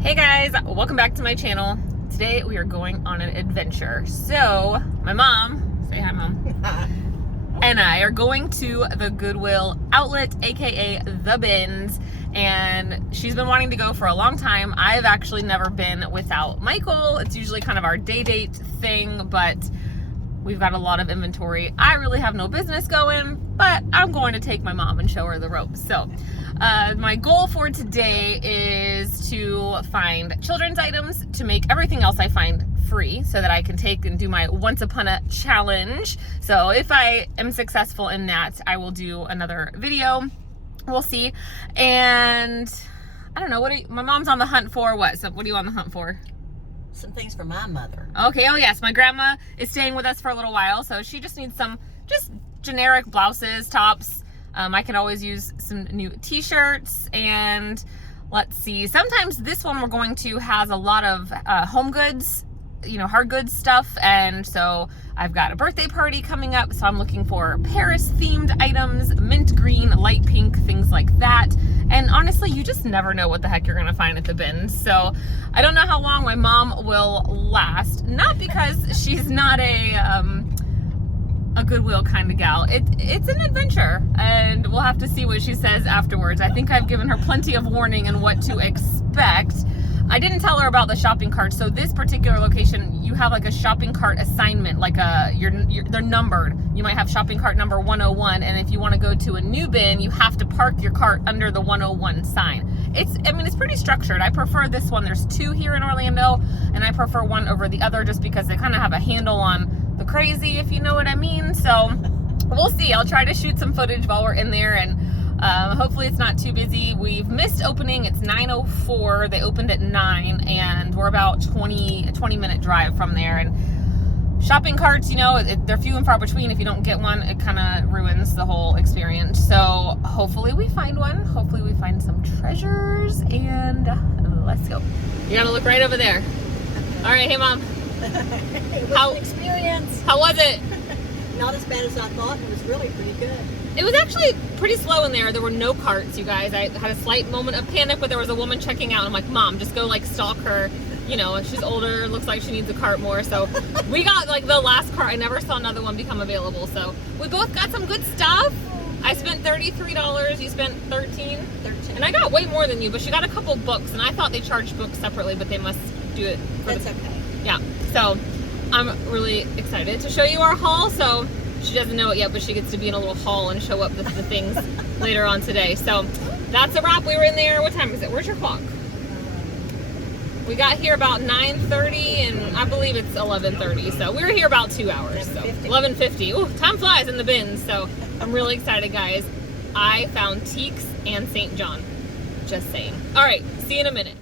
Hey guys, welcome back to my channel. Today we are going on an adventure. So my mom, say hi mom, and I are going to the Goodwill Outlet, aka the Bins, and she's been wanting to go for a long time. I've actually never been without Michael. It's usually kind of our day date thing, but we've got a lot of inventory. I really have no business going, but I'm going to take my mom and show her the ropes. So my goal for today is to find children's items to make everything else I find free so that I can take and do my Once Upon a Challenge. So if I am successful in that, I will do another video. We'll see. And I don't know, my mom's on the hunt for what? So what are you on the hunt for? Some things for my mother. Okay, oh yes, my grandma is staying with us for a little while, so she just needs some just generic blouses, tops. I can always use some new t-shirts, and let's see, sometimes this one we're going to has a lot of home goods, you know, hard goods stuff, and so I've got a birthday party coming up, so I'm looking for Paris themed items, mint green, light pink, things like that. And honestly, you just never know what the heck you're gonna find at the bins. So I don't know how long my mom will last, not because she's not a Goodwill kind of gal. It's an adventure, and we'll have to see what she says afterwards. I think I've given her plenty of warning and what to expect. I didn't tell her about the shopping cart. So this particular location, you have like a shopping cart assignment, like they're numbered. You might have shopping cart number 101, and if you want to go to a new bin, you have to park your cart under the 101 sign. It's pretty structured. I prefer this one. There's two here in Orlando, and I prefer one over the other just because they kind of have a handle on the crazy, if you know what I mean. So we'll see. I'll try to shoot some footage while we're in there, and hopefully it's not too busy. We've missed opening. It's 9:04. They opened at 9, and we're about a 20-minute drive from there. And shopping carts, you know, they're few and far between. If you don't get one, it kind of ruins the whole experience. So hopefully we find one. Hopefully we find some treasures, and let's go. You gotta look right over there. All right, hey mom. It was an experience. How was it? Not as bad as I thought. It was really pretty good. It was actually pretty slow in there. There were no carts, you guys. I had a slight moment of panic, but there was a woman checking out. I'm like, Mom, just go like stalk her. You know, she's older, looks like she needs a cart more. So we got like the last cart. I never saw another one become available. So we both got some good stuff. I spent $33. You spent $13. And I got way more than you, but she got a couple books, and I thought they charged books separately, but they must do it. That's okay. Yeah. So I'm really excited to show you our haul. So she doesn't know it yet, but she gets to be in a little haul and show up the things later on today. So that's a wrap. We were in there. What time is it? Where's your clock? We got here about 9:30, and I believe it's 11:30. So we were here about 2 hours. So 11:50. Ooh, time flies in the bins. So I'm really excited, guys. I found Teeks and St. John. Just saying. All right. See you in a minute.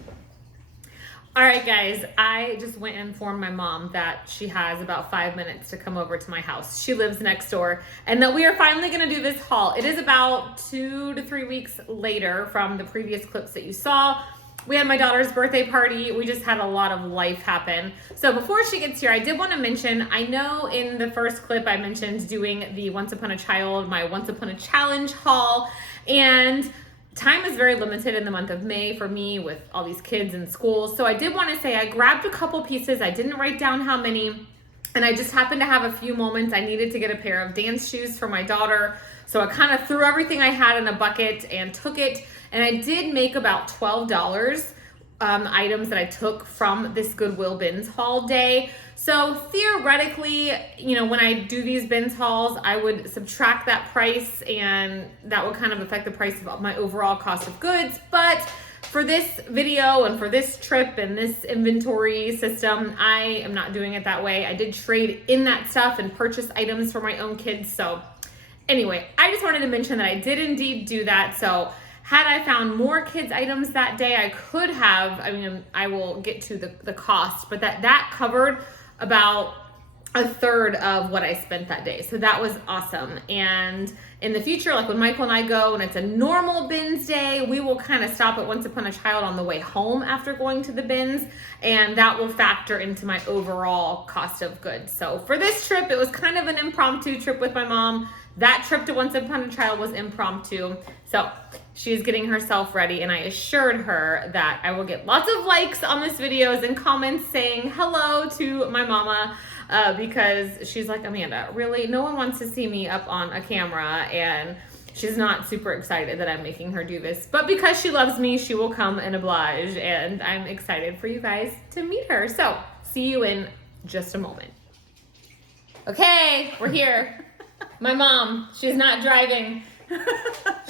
All right, guys, I just went and informed my mom that she has about 5 minutes to come over to my house. She lives next door, and that we are finally gonna do this haul. It is about 2 to 3 weeks later from the previous clips that you saw. We had my daughter's birthday party. We just had a lot of life happen. So before she gets here, I did wanna mention, I know in the first clip I mentioned doing the Once Upon a Child, my Once Upon a Challenge haul, and time is very limited in the month of May for me with all these kids in school. So I did want to say I grabbed a couple pieces. I didn't write down how many, and I just happened to have a few moments. I needed to get a pair of dance shoes for my daughter. So I kind of threw everything I had in a bucket and took it. And I did make about $12 items that I took from this Goodwill Bins haul day. So theoretically, you know, when I do these bins hauls, I would subtract that price, and that would kind of affect the price of my overall cost of goods. But for this video and for this trip and this inventory system, I am not doing it that way. I did trade in that stuff and purchase items for my own kids. So anyway, I just wanted to mention that I did indeed do that. So had I found more kids items that day, I could have, I mean, I will get to the cost, but that covered about a third of what I spent that day. So that was awesome. And in the future, like when Michael and I go and it's a normal bins day, we will kind of stop at Once Upon a Child on the way home after going to the bins, and that will factor into my overall cost of goods. So for this trip, it was kind of an impromptu trip with my mom. That trip to Once Upon a Child was impromptu. So she's getting herself ready, and I assured her that I will get lots of likes on this videos and comments saying hello to my mama, because she's like, Amanda, really, no one wants to see me up on a camera, and she's not super excited that I'm making her do this, but because she loves me, she will come and oblige, and I'm excited for you guys to meet her. So see you in just a moment. Okay, we're here. My mom, she's not driving.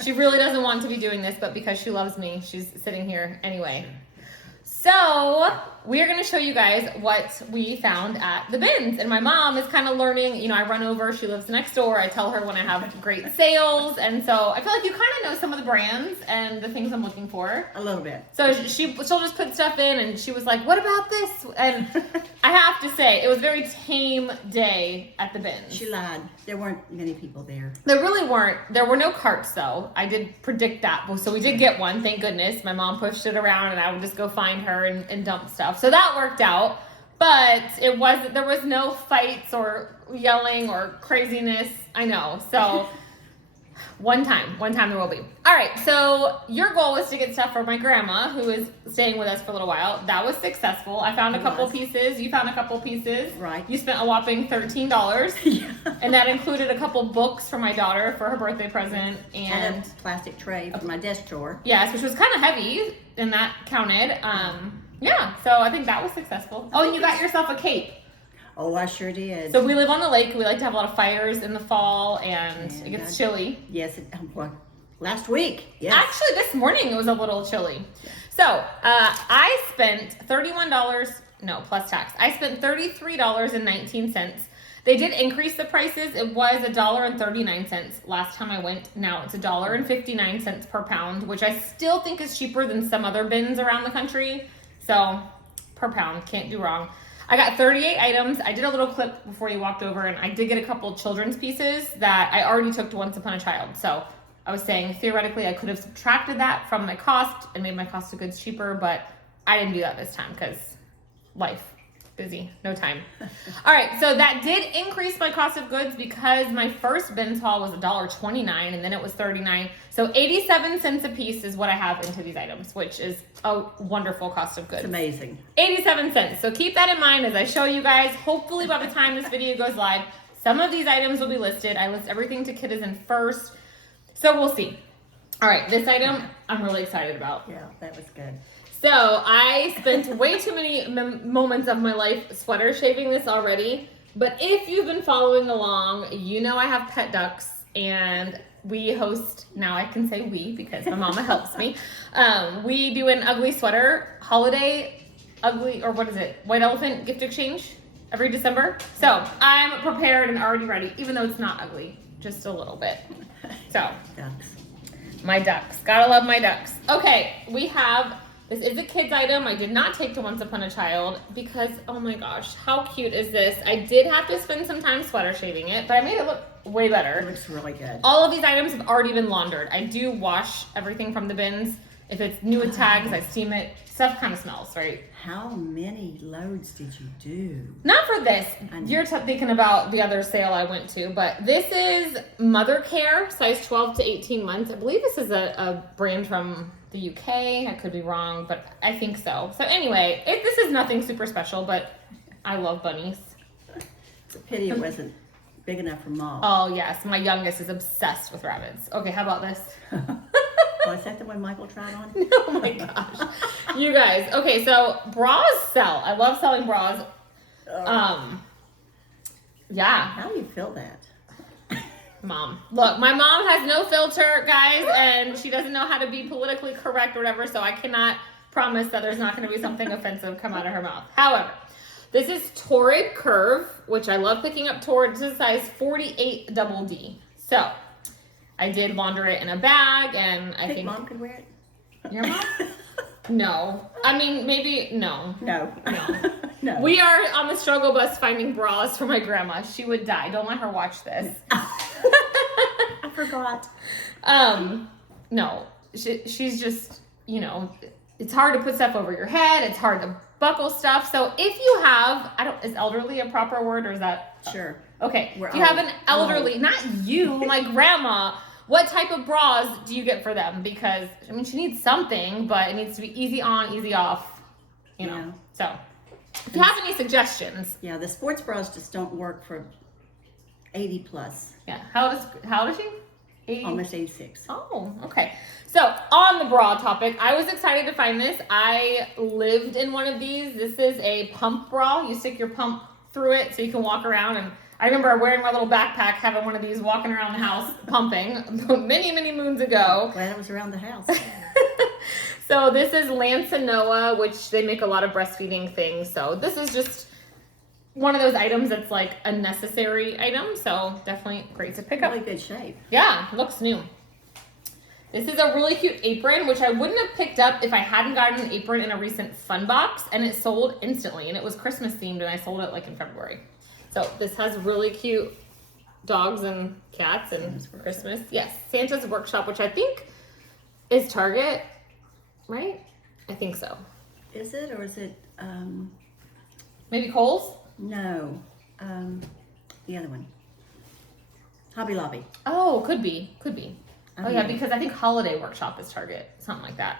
She really doesn't want to be doing this, but because she loves me, she's sitting here anyway. So we are going to show you guys what we found at the bins. And my mom is kind of learning, you know, I run over, she lives next door. I tell her when I have great sales. And so I feel like you kind of know some of the brands and the things I'm looking for. A little bit. So she'll just put stuff in, and she was like, what about this? And I have to say, it was a very tame day at the bins. She lied. There weren't many people there. There really weren't. There were no carts, though. I did predict that. So we did get one, thank goodness. My mom pushed it around, and I would just go find her and dump stuff. So that worked out. But there was no fights or yelling or craziness. I know. So one time there will be. All right. So your goal was to get stuff for my grandma, who is staying with us for a little while. That was successful. I found a couple pieces. You found a couple pieces. Right. You spent a whopping $13. Yeah. And that included a couple books for my daughter for her birthday present. And a plastic tray for my desk drawer. Yes, which was kind of heavy, and that counted. Yeah, so I think that was successful. Oh, and you got yourself a cape. Oh, I sure did. So we live on the lake. We like to have a lot of fires in the fall, and it gets chilly. Yes, well, last week. Yes. Actually, this morning it was a little chilly. So I spent $31, no, plus tax. I spent $33.19. They did increase the prices. It was $1.39 last time I went. Now it's $1.59 per pound, which I still think is cheaper than some other bins around the country. So per pound, can't do wrong. I got 38 items. I did a little clip before you walked over, and I did get a couple children's pieces that I already took to Once Upon a Child. So I was saying, theoretically, I could have subtracted that from my cost and made my cost of goods cheaper, but I didn't do that this time because life, busy, no time. All right, so that did increase my cost of goods because my first bins haul was $1.29, and then it was $39. So 87 cents a piece is what I have into these items, which is a wonderful cost of goods. It's amazing. 87 cents. So keep that in mind as I show you guys. Hopefully by the time this video goes live, some of these items will be listed. I list everything to Kidizen first. So we'll see. All right, this item I'm really excited about. Yeah, that was good. So I spent way too many moments of my life sweater shaving this already. But if you've been following along, you know I have pet ducks, and we host, now I can say we because my mama helps me. We do an ugly sweater holiday, ugly, or what is it? White elephant gift exchange every December. So I'm prepared and already ready, even though it's not ugly, just a little bit. So Ducks. my ducks, gotta love my ducks. Okay, we have, this is a kid's item. I did not take to Once Upon a Child because, oh my gosh, how cute is this? I did have to spend some time sweater shaving it, but I made it look way better. It looks really good. All of these items have already been laundered. I do wash everything from the bins. If it's new with tags, I steam it. Stuff kind of smells, right? How many loads did you do? Not for this. You're thinking about the other sale I went to, but this is Mother Care, size 12 to 18 months. I believe this is a brand from the UK. I could be wrong, but I think so. So anyway, this is nothing super special, but I love bunnies. It's a pity it wasn't big enough for Mom. Oh yes, my youngest is obsessed with rabbits. Okay, how about this? Oh, is that the one Michael tried on? Oh my gosh. You guys. Okay, so bras sell. I love selling bras. Yeah. How do you feel that? Mom. Look, my mom has no filter, guys, and she doesn't know how to be politically correct or whatever, so I cannot promise that there's not going to be something offensive come out of her mouth. However, this is Torrid Curve, which I love picking up Torrid. This is size 48 double D. So I did launder it in a bag, and I think Mom could wear it. Your mom? No. I mean, maybe, no. No. No. We are on the struggle bus finding bras for my grandma. She would die. Don't let her watch this. I forgot. No. She's just, you know, it's hard to put stuff over your head. It's hard to buckle stuff. So if you have, is elderly a proper word, or is that? Sure. Okay. We're if you have old. an elderly, not you, my grandma, what type of bras do you get for them? Because, I mean, she needs something, but it needs to be easy on, easy off, you know. Yeah. So, if you have any suggestions. Yeah, the sports bras just don't work for 80 plus. Yeah. How old is she? 80? Almost 86. Oh, okay. So, on the bra topic, I was excited to find this. I lived in one of these. This is a pump bra. You stick your pump through it so you can walk around. And I remember wearing my little backpack, having one of these, walking around the house pumping many, many moons ago. Glad it was around the house. So this is Lansanoa, which they make a lot of breastfeeding things. So this is just one of those items that's like a necessary item. So definitely great to pick up. Really good shape. Yeah, looks new. This is a really cute apron, which I wouldn't have picked up if I hadn't gotten an apron in a recent fun box, and it sold instantly, and it was Christmas themed, and I sold it like in February. So this has really cute dogs and cats and Christmas. Yes, Santa's Workshop, which I think is Target, right? I think so. Is it, or is it, Maybe Kohl's? no, the other one. Hobby Lobby. Oh, could be. Oh yeah, because I think Holiday Workshop is Target, something like that.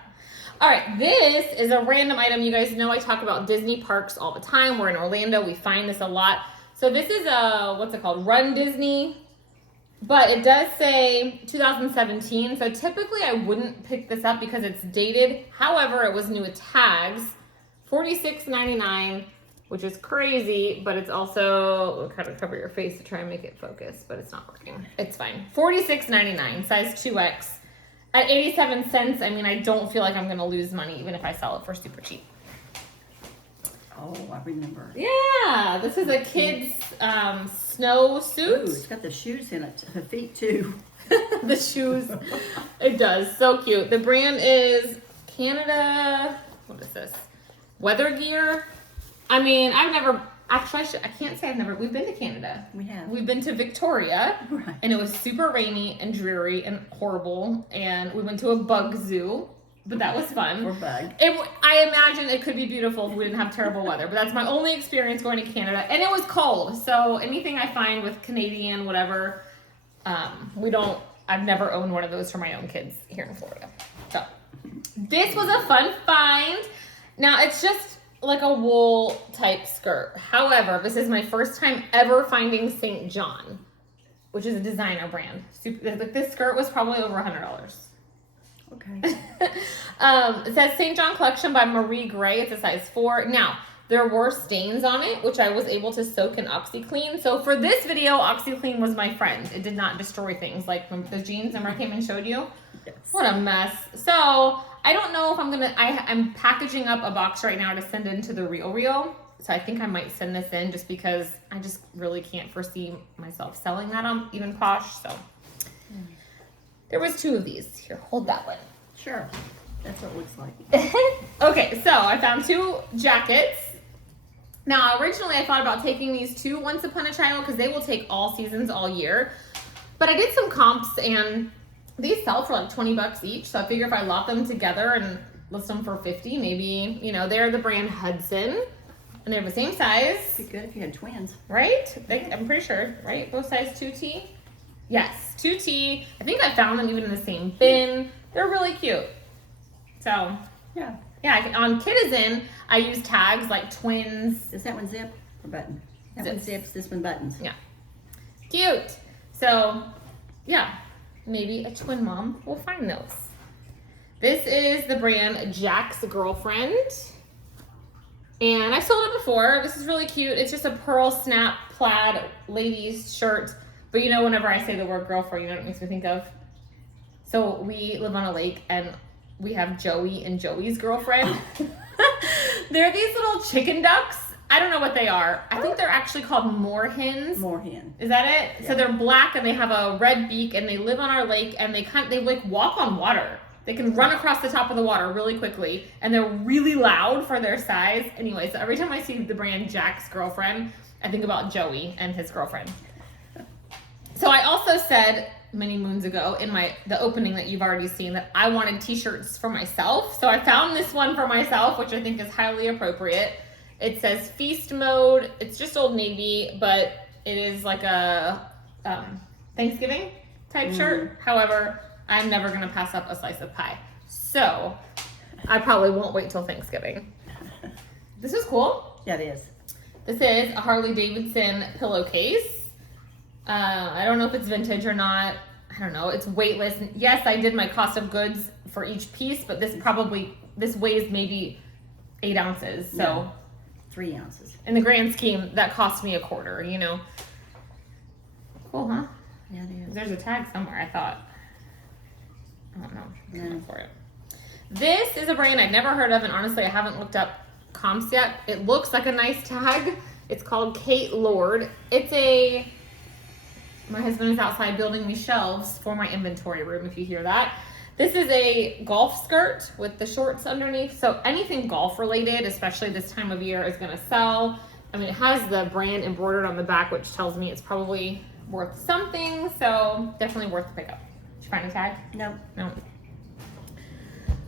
All right, this is a random item. You guys know I talk about Disney parks all the time. We're in Orlando. We find this a lot. So this is a, what's it called? Run Disney, but it does say 2017. So typically I wouldn't pick this up because it's dated. However, it was new with tags, $46.99, which is crazy, but it's also, we'll kind of cover your face to try and make it focus, but it's not working. It's fine. $46.99, size 2X. At 87 cents, I mean, I don't feel like I'm gonna lose money even if I sell it for super cheap. Oh, I remember. Yeah, this is a kid's snow suit. Ooh, it's got the shoes in it, her feet too. The shoes, it does, so cute. The brand is Canada, what is this? Weather Gear. I mean, I've never, actually, I can't say I've never, we've been to Canada. We have. We've been to Victoria, Right. and it was super rainy and dreary and horrible, and we went to a bug zoo, but that was fun. Or bug. I imagine it could be beautiful if we didn't have terrible weather, but that's my only experience going to Canada, and it was cold, so anything I find with Canadian, whatever, I've never owned one of those for my own kids here in Florida. So, this was a fun find. Now, it's just like a wool type skirt. However, this is my first time ever finding St. John, which is a designer brand. This skirt was probably over $100. Okay. It says St. John Collection by Marie Gray. It's a size 4. Now, there were stains on it, which I was able to soak in OxyClean. So for this video, OxyClean was my friend. It did not destroy things. Like, remember the jeans I came and showed you? Yes. What a mess. So I don't know if I'm packaging up a box right now to send into the Real. So I think I might send this in just because I just really can't foresee myself selling that on even Posh. So there was 2 of these. Here, hold that one. Sure. That's what it looks like. Okay, so I found 2 jackets. Now, originally I thought about taking these 2 Once Upon a Child because they will take all seasons, all year. But I did some comps and these sell for like 20 bucks each. So I figure if I lot them together and list them for 50, maybe, they're the brand Hudson and they're the same size. It'd be good if you had twins. Right? I'm pretty sure, right? Both size 2T? Yes, 2T. I think I found them even in the same bin. They're really cute. So, Yeah. on Kidizen, I use tags like twins. Does that one zip or button? That one Zips. zips, this one buttons. Yeah. Cute. So, yeah, maybe a twin mom will find those. This is the brand Jack's Girlfriend. And I've sold it before. This is really cute. It's just a pearl snap plaid ladies shirt. But whenever I say the word girlfriend, you know what it makes me think of? So we live on a lake and we have Joey and Joey's girlfriend. They're these little chicken ducks. I don't know what they are. I think they're actually called moorhens. Moorhen. Is that it? Yeah. So they're black and they have a red beak and they live on our lake and they like walk on water. They can run across the top of the water really quickly and they're really loud for their size. Anyway, so every time I see the brand Jack's Girlfriend, I think about Joey and his girlfriend. So I also said many moons ago in the opening that you've already seen that I wanted t-shirts for myself. So I found this one for myself, which I think is highly appropriate. It says Feast Mode. It's just Old Navy, but it is like a Thanksgiving. type shirt. However, I'm never gonna pass up a slice of pie. So I probably won't wait till Thanksgiving. This is cool. Yeah, it is. This is a Harley Davidson pillowcase. I don't know if it's vintage or not. I don't know. It's weightless. Yes, I did my cost of goods for each piece, but this weighs maybe 8 ounces. So Yeah. 3 ounces. in the grand scheme, that cost me a quarter, you know. Cool, huh? Yeah, it is. There's a tag somewhere, I thought. I don't know. I'm No. looking for it. This is a brand I've never heard of, and honestly, I haven't looked up comps yet. It looks like a nice tag. It's called Kate Lord. My husband is outside building me shelves for my inventory room, if you hear that. This is a golf skirt with the shorts underneath. So anything golf related, especially this time of year, is gonna sell. I mean, it has the brand embroidered on the back, which tells me it's probably worth something. So definitely worth the pickup. Did you find a tag? No. No.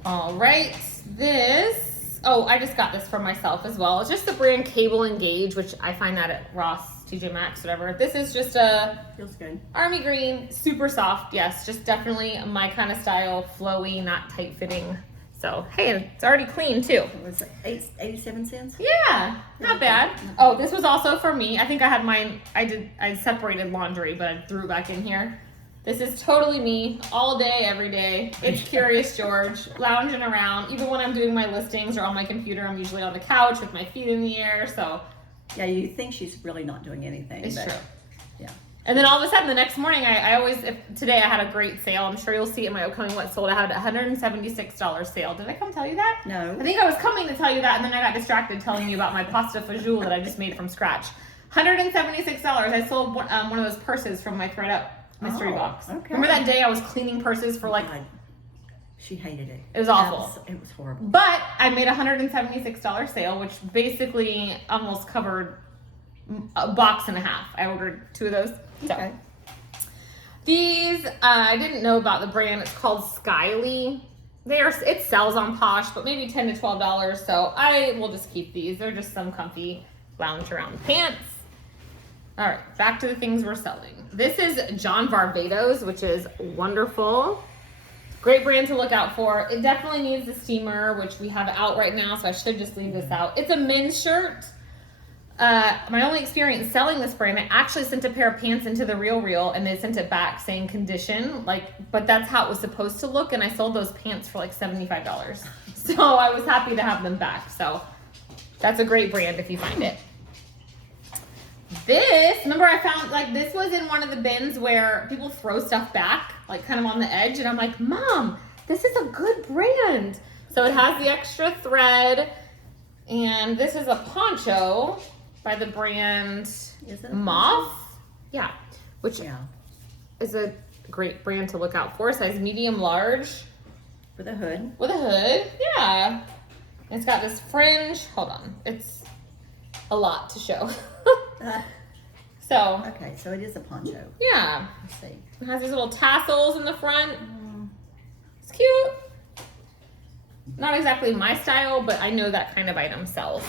All right, I just got this for myself as well. It's just the brand Cable Engage, which I find that at Ross, TJ Maxx, whatever. This is just a Feels good. army green, super soft. Yes, just definitely my kind of style, flowy, not tight fitting. So, hey, it's already clean too. It was 87 cents. Yeah, not bad. Oh, this was also for me. I think I had mine, I separated laundry, but I threw it back in here. This is totally me, all day, every day. It's Curious George, lounging around. Even when I'm doing my listings or on my computer, I'm usually on the couch with my feet in the air, so. Yeah, you think she's really not doing anything. It's but, true. Yeah. And then all of a sudden, the next morning, today I had a great sale. I'm sure you'll see it in my upcoming What Sold. I had a $176 sale. Did I come tell you that? No. I think I was coming to tell you that, and then I got distracted telling you about my pasta fajoule that I just made from scratch. $176. I sold one of those purses from my ThreadUp mystery box. Okay. Remember that day I was cleaning purses for like, God, she hated it. it was awful. It was horrible. But I made a $176 sale, which basically almost covered a box and a half. I ordered 2 of those. So. Okay. These, I didn't know about the brand. It's called Skyly. It sells on Posh, but maybe $10 to $12. So I will just keep these. They're just some comfy lounge around pants. All right, back to the things we're selling. This is John Varvatos, which is wonderful. Great brand to look out for. It definitely needs a steamer, which we have out right now, so I should just leave this out. It's a men's shirt. My only experience selling this brand, I actually sent a pair of pants into the Real, and they sent it back saying condition, but that's how it was supposed to look, and I sold those pants for like $75. So I was happy to have them back. So that's a great brand if you find it. Remember I found, this was in one of the bins where people throw stuff back, kind of on the edge, and I'm like, Mom, this is a good brand. So it has the extra thread, and this is a poncho by the brand Is it? Moth. Yeah, which Yeah. is a great brand to look out for. Size medium large. With a hood. With a hood, yeah. It's got this fringe. Hold on, it's a lot to show. So, Okay, so it is a poncho. yeah. Let's see. It has these little tassels in the front. It's cute. Not exactly my style, but I know that kind of item sells.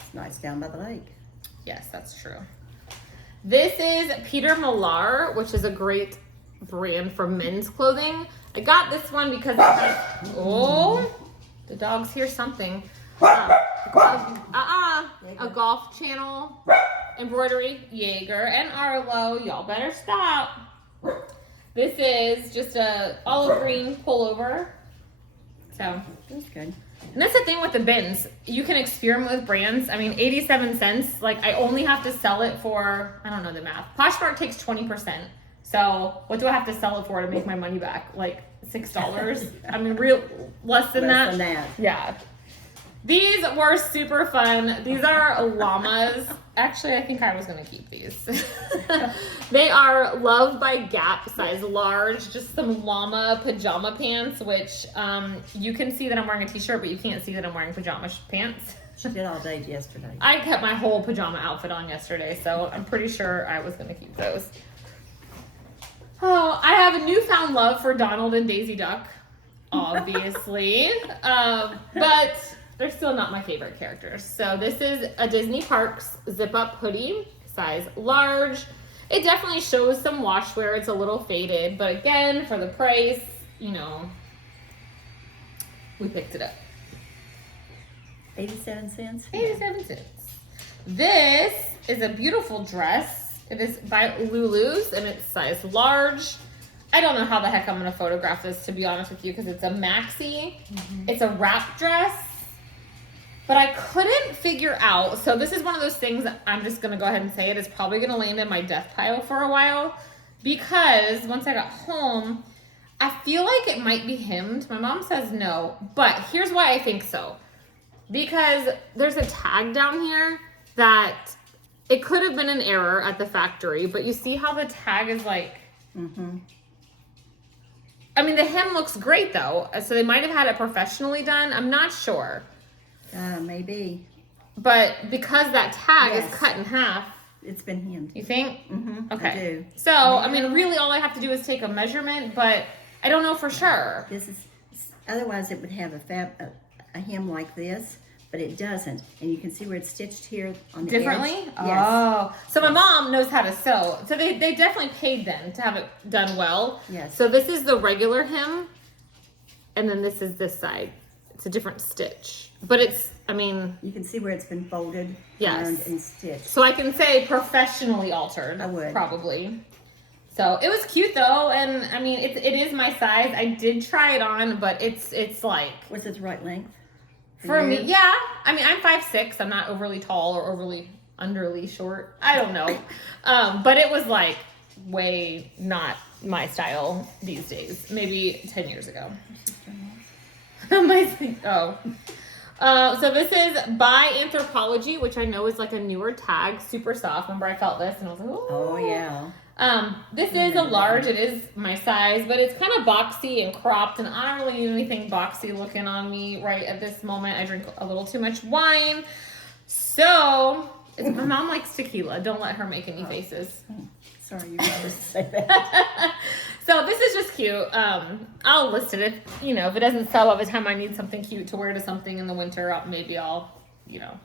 It's nice down by the lake. Yes, that's true. This is Peter Millar, which is a great brand for men's clothing. I got this one because it has, the dogs hear something. A golf channel, embroidery, Jaeger, and Arlo. Y'all better stop. This is just a olive green pullover. So That's good. and that's the thing with the bins. You can experiment with brands. I mean, 87 cents. I only have to sell it for, I don't know the math. Poshmark takes 20%. So what do I have to sell it for to make my money back? $6? I mean, less than that. Less than that. Yeah. These were super fun. These are llamas. Actually, I think I was going to keep these. They are Love by Gap, size large. Just some llama pajama pants, which you can see that I'm wearing a t-shirt, but you can't see that I'm wearing pajama pants. She did all day yesterday. I kept my whole pajama outfit on yesterday, so I'm pretty sure I was going to keep those. Oh, I have a newfound love for Donald and Daisy Duck, obviously. But they're still not my favorite characters. So this is a Disney Parks zip-up hoodie, size large. It definitely shows some wash wear. It's a little faded, but again, for the price, you know, we picked it up. 87 cents? 87 cents. This is a beautiful dress. It is by Lulu's and it's size large. I don't know how the heck I'm going to photograph this, to be honest with you, because it's a maxi. It's a wrap dress. But I couldn't figure out, so this is one of those things that I'm just going to go ahead and say it is probably going to land in my death pile for a while, because once I got home, I feel like it might be hemmed. My mom says no, but here's why I think so. Because there's a tag down here that it could have been an error at the factory, but you see how the tag is like, I mean, the hem looks great though, so they might have had it professionally done. I'm not sure. Maybe. But because that tag is cut in half. It's been hemmed. You think? Okay. I do. So, I mean, really all I have to do is take a measurement, but I don't know for sure. This is, otherwise it would have a hem like this, but it doesn't. And you can see where it's stitched here on the Differently? edge. Oh. So my mom knows how to sew. So they definitely paid then to have it done well. Yes. So this is the regular hem, and then this is this side. It's a different stitch. But it's, I mean... You can see where it's been folded, yes, ironed, and stitched. So I can say professionally altered. I would. Probably. So it was cute though, and I mean, it is my size. I did try it on, but it's like... Was it the right length? For me, yeah. I mean, I'm 5'6". I'm not overly tall or overly underly short. I don't know. But it was like way not my style these days. Maybe 10 years ago. So this is by Anthropologie, which I know is like a newer tag, super soft. Remember I felt this and I was like, oh yeah. This is a large, it is my size, but it's kind of boxy and cropped, and I don't really need anything boxy looking on me right at this moment. I drink a little too much wine. So, my mom likes tequila. Don't let her make any faces. Sorry, you were supposed to say that. So this is just cute. I'll list it if, you know, if it doesn't sell by the time I need something cute to wear to something in the winter, maybe I'll, you know.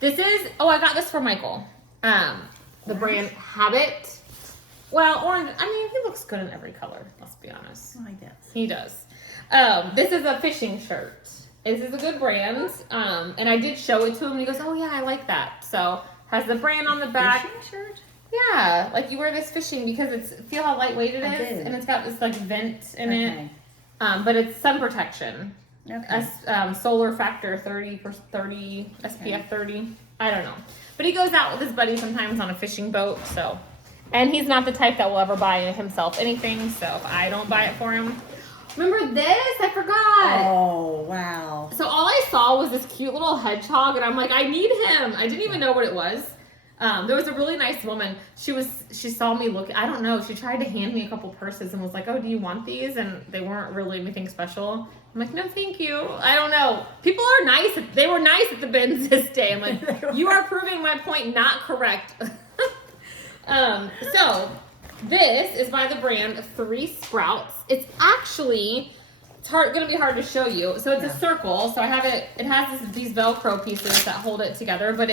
This is, I got this for Michael. The brand Habit. Well, orange, I mean, he looks good in every color, let's be honest. I guess. He does. This is a fishing shirt. This is a good brand. And I did show it to him and he goes, oh yeah, I like that. So, has the brand on the back. Fishing shirt? Yeah, like you wear this fishing because feel how lightweight it is? And it's got this like vent in it. But it's sun protection. Okay. Solar factor 30, SPF 30. I don't know. But he goes out with his buddy sometimes on a fishing boat, so. And he's not the type that will ever buy himself anything, so I don't buy it for him. Remember this? I forgot. Oh, wow. So all I saw was this cute little hedgehog, and I'm like, I need him. I didn't even know what it was. There was a really nice woman. She saw me look, I don't know, she tried to hand me a couple purses and was like, oh, do you want these? And they weren't really anything special. I'm like, no, thank you. I don't know. People are nice. They were nice at the bins this day. I'm like, you are proving my point not correct. So this is by the brand 3 Sprouts. It's actually, gonna be hard to show you. So it's a circle. So I have it has these Velcro pieces that hold it together, but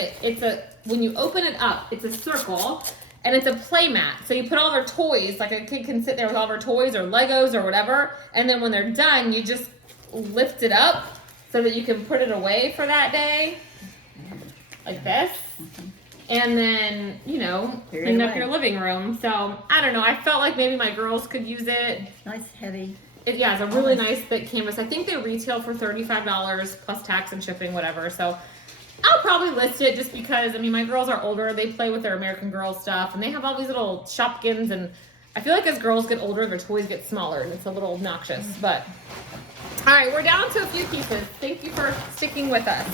when you open it up, it's a circle and it's a play mat. So you put all their toys, like a kid can sit there with all their toys or Legos or whatever. And then when they're done, you just lift it up so that you can put it away for that day. Like this. And then, you know, clean up your living room. So, I don't know. I felt like maybe my girls could use it. Nice, heavy. It's a really nice thick canvas. I think they retail for $35 plus tax and shipping, whatever. So, I'll probably list it just because, I mean, my girls are older. They play with their American Girl stuff. And they have all these little Shopkins. And I feel like as girls get older, their toys get smaller. And it's a little obnoxious. But, all right, we're down to a few pieces. Thank you for sticking with us.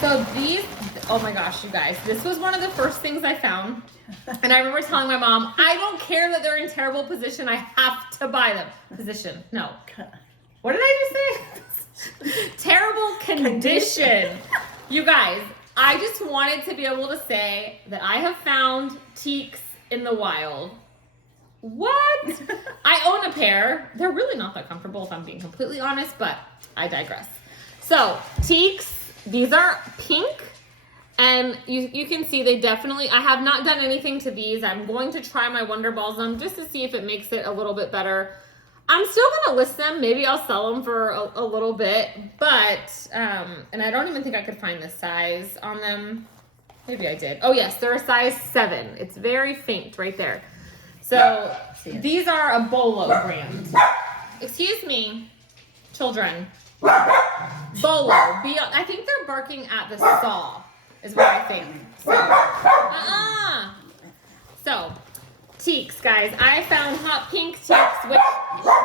So these, oh my gosh, you guys, this was one of the first things I found. And I remember telling my mom, I don't care that they're in terrible position. I have to buy them. Position. No. What did I just say? Terrible condition. You guys, I just wanted to be able to say that I have found teaks in the wild. What? I own a pair. They're really not that comfortable if I'm being completely honest, but I digress. So, teaks. These are pink, And you can see they definitely, I have not done anything to these. I'm going to try my Wonder Balls on them just to see if it makes it a little bit better. I'm still going to list them. Maybe I'll sell them for a little bit. But, and I don't even think I could find the size on them. Maybe I did. Oh, yes, they're a size 7. It's very faint right there. So these are a Bolo brand. Excuse me, children. Bolo. I think they're barking at the saw, is what I think. So, teaks, guys. I found hot pink teaks, which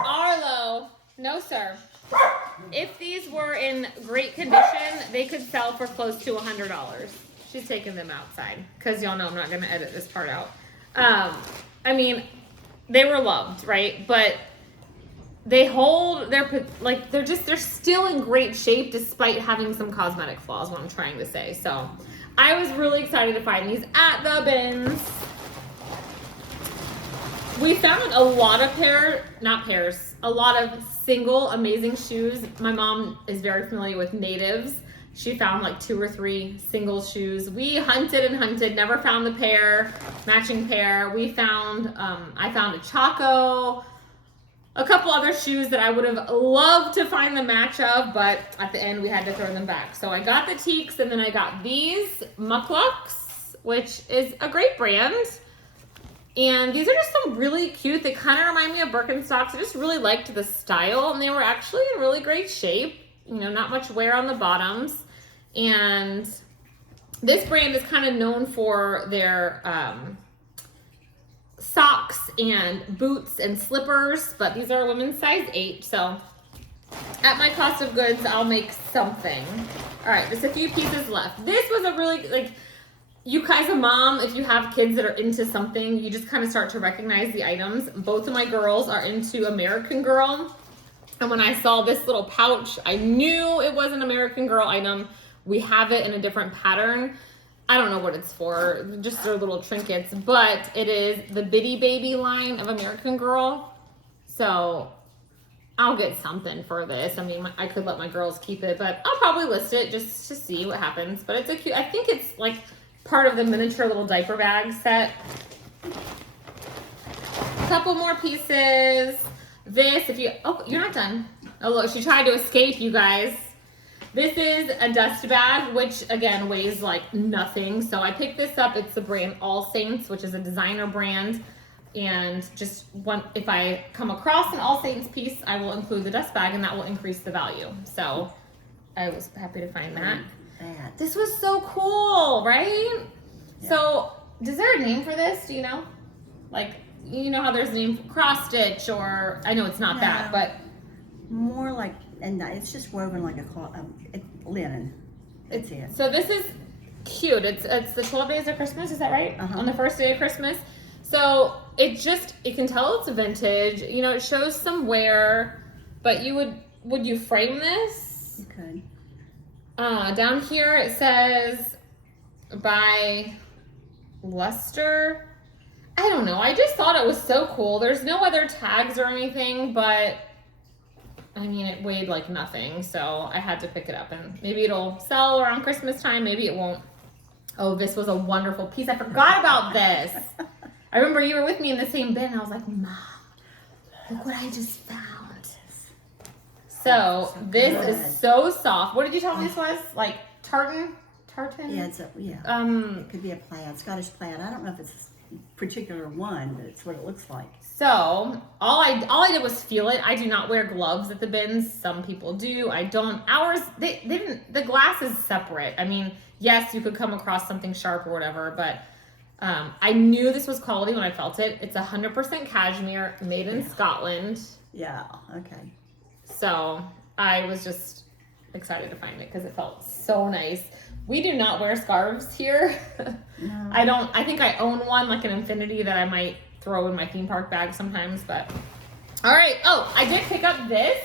Arlo, no sir. If these were in great condition, they could sell for close to $100. She's taking them outside, because y'all know I'm not going to edit this part out. I mean, they were loved, right? But they hold they're still in great shape despite having some cosmetic flaws, what I'm trying to say. So I was really excited to find these at the bins. We found a lot of a lot of single amazing shoes. My mom is very familiar with natives. She found like 2 or 3 single shoes. We hunted and hunted, never found the matching pair. We found, I found a Chaco, a couple other shoes that I would have loved to find the match of, but at the end we had to throw them back. So I got the teaks, and then I got these Mucklucks, which is a great brand. And these are just some really cute, they kind of remind me of Birkenstocks. I just really liked the style, and they were actually in really great shape. You know, not much wear on the bottoms. And this brand is kind of known for their socks and boots and slippers, but these are a women's size 8. So at my cost of goods, I'll make something. All right, just a few pieces left. This was a really, you guys, a mom, if you have kids that are into something, you just kind of start to recognize the items. Both of my girls are into American Girl. And when I saw this little pouch, I knew it was an American Girl item. We have it in a different pattern. I don't know what it's for, just their little trinkets, but it is the Bitty Baby line of American Girl. So I'll get something for this. I mean, I could let my girls keep it, but I'll probably list it just to see what happens. But it's a cute, I think it's like part of the miniature little diaper bag set. A couple more pieces. This, you're not done. Oh, look, she tried to escape, you guys. This is a dust bag, which again weighs like nothing. So I picked this up. It's the brand All Saints, which is a designer brand. And just if I come across an All Saints piece, I will include the dust bag, and that will increase the value. So I was happy to find that. This was so cool, right? Yeah. So is there a name for this? Do you know? Like, you know how there's a name for cross stitch, or I know it's not that, but more like, and it's just woven like a cloth, linen. It's it. So this is cute. It's the 12 days of Christmas. Is that right? On the first day of Christmas. So you can tell it's vintage. You know, it shows some wear, but would you frame this? You could. Down here it says by Luster. I don't know. I just thought it was so cool. There's no other tags or anything, but I mean, it weighed like nothing, so I had to pick it up, and maybe it'll sell around Christmas time. Maybe it won't. Oh, this was a wonderful piece. I forgot about this. I remember you were with me in the same bin. I was like, Mom, look what I just found. So this is so soft. What did you tell me this was? Like tartan? Yeah, it could be a plaid, Scottish plaid. I don't know if it's a particular one, but it's what it looks like. So all I did was feel it. I do not wear gloves at the bins. Some people do. I don't. Ours, they didn't. The glass is separate. I mean, yes, you could come across something sharp or whatever, but I knew this was quality when I felt it. It's 100% cashmere, made in Scotland. Yeah. Okay. So I was just excited to find it because it felt so nice. We do not wear scarves here. No. I think I own one, like an infinity, that I might throw in my theme park bag sometimes, but all right. Oh, I did pick up this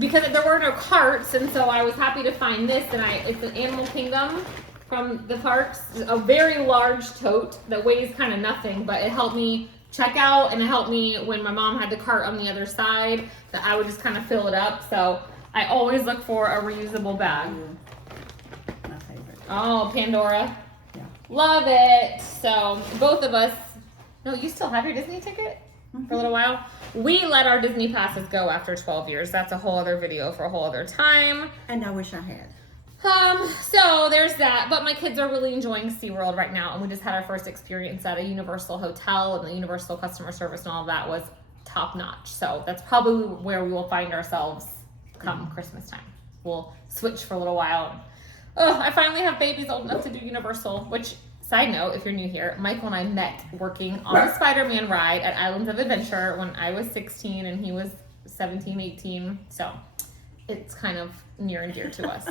because there were no carts, and so I was happy to find this, and it's an Animal Kingdom from the parks, a very large tote that weighs kind of nothing, but it helped me check out, and it helped me when my mom had the cart on the other side, that I would just kind of fill it up. So I always look for a reusable bag. My favorite. Oh, Pandora. Yeah. Love it. So both of us, no, you still have your Disney ticket for a little while? We let our Disney passes go after 12 years. That's a whole other video for a whole other time. And I wish I had. So there's that, but my kids are really enjoying SeaWorld right now, and we just had our first experience at a Universal hotel, and the Universal customer service and all of that was top notch. So that's probably where we will find ourselves come Christmas time. We'll switch for a little while. Oh, I finally have babies old enough to do Universal, which, side note, if you're new here, Michael and I met working on the Spider-Man ride at Islands of Adventure when I was 16 and he was 17, 18. So it's kind of near and dear to us.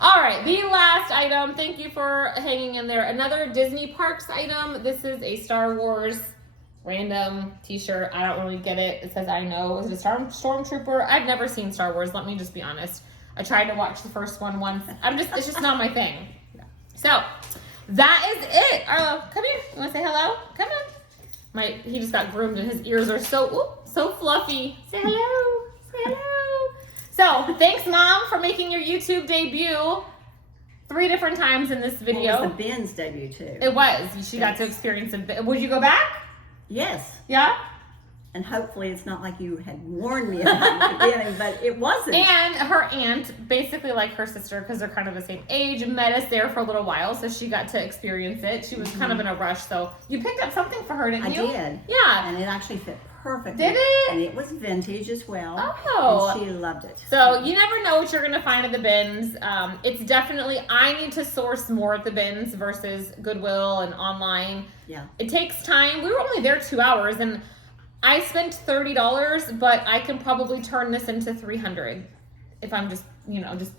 All right, the last item. Thank you for hanging in there. Another Disney Parks item. This is a Star Wars random t-shirt. I don't really get it. It says I know. Is it a Stormtrooper? I've never seen Star Wars. Let me just be honest. I tried to watch the first one once. It's just not my thing. So that is it. Arlo, come here. You want to say hello? Come on. He just got groomed and his ears are so fluffy. Say hello. Say hello. So thanks, Mom, for making your YouTube debut 3 different times in this video. It was the Ben's debut too. It was. She got to experience it. Would you go back? Yes. Yeah? And hopefully it's not like you had warned me about the beginning, but it wasn't. And her aunt, basically like her sister, because they're kind of the same age, met us there for a little while, so she got to experience it. She was kind of in a rush, so you picked up something for her, didn't you? I did. Yeah. And it actually fit perfectly. Did it? And it was vintage as well. Oh. And she loved it. So you never know what you're going to find at the bins. It's definitely, I need to source more at the bins versus Goodwill and online. Yeah. It takes time. We were only there 2 hours, and I spent $30, but I can probably turn this into $300 if I'm just,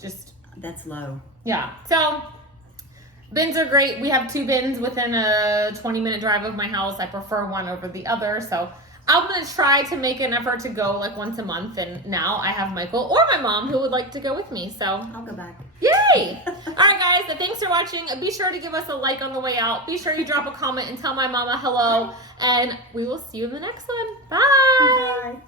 just. That's low. Yeah. So bins are great. We have 2 bins within a 20-minute drive of my house. I prefer one over the other. So I'm going to try to make an effort to go like once a month. And now I have Michael or my mom who would like to go with me. So I'll go back. yay. All right, guys. Thanks for watching. Be sure to give us a like on the way out. Be sure you drop a comment and tell my mama hello. And we will see you in the next one. Bye. Bye.